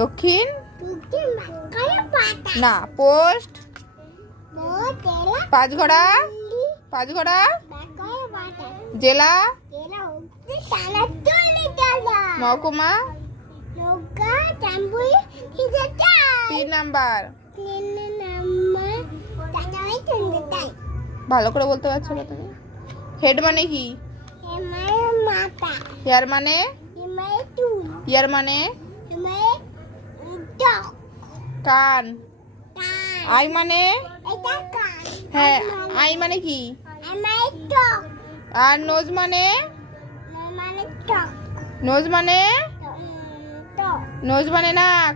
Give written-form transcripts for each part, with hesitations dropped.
দক্ষিণ না পোস্ট পাঁচঘড়া জেলা মহকুমা 3 নাম্বার ভালো করে বলতে পারছো না তুমি। হেড মানে কি? হেয়ার মানে? ইয়ার মানে? কান। আই মানে? হ্যাঁ আই মানে কি? আর নোজ মানে? নোজ মানে? নোজ মানে নাক।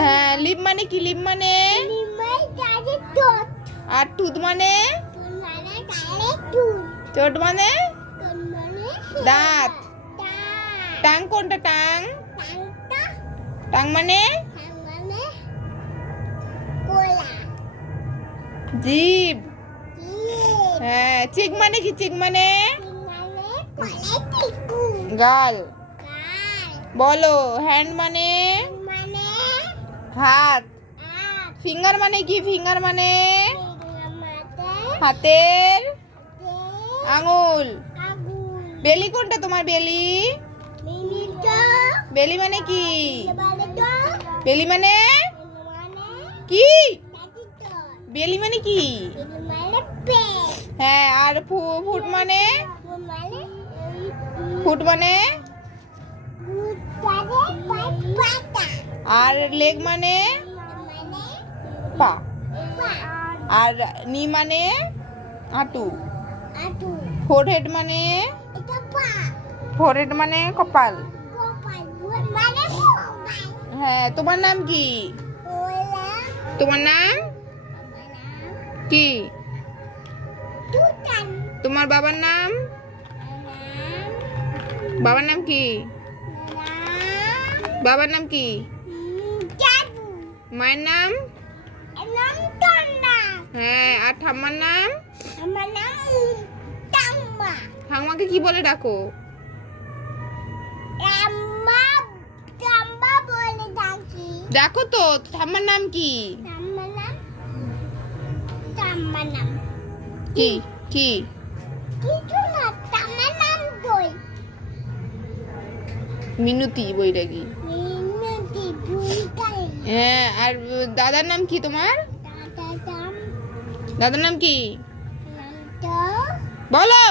হ্যাঁ লিপ মানে কি? লিপ মানে? আর টুথ মানে? চোট মানে? দাঁত। টাং কোনটা? টাং টাং মানে? জিভ। হ্যাঁ চিক মানে কি? চিক মানে? গাল। বলো হ্যান্ড মানে? হাত। ফিঙ্গার মানে কি? ফিঙ্গার মানে? হাতের আঙুল। বেলি কোনটা তোমার? বেলি। বেলি মানে কি? বেলি মানে কি? বেলি মানে কি? হ্যাঁ আর ফুট মানে? ফুট মানে? আর লেগ মানে? পা। আর নি মানে? হাঁটু। ফোরহেড মানে? ফোরহেড মানে কপাল। হ্যাঁ তোমার নাম কি? তোমার নাম কি? তোমার বাবার নাম? বাবার নাম কি? বাবার নাম কি? মায়ের নাম? হ্যাঁ আর ঠাম্মার নাম? ঠাম্মাকে কি বলে ডাকো? দেখো তো ঠাম্মার নাম কি? কি কি? মিনতি বৈরাগী। হ্যাঁ আর দাদার নাম কি তোমার? দাদার নাম কি বলো?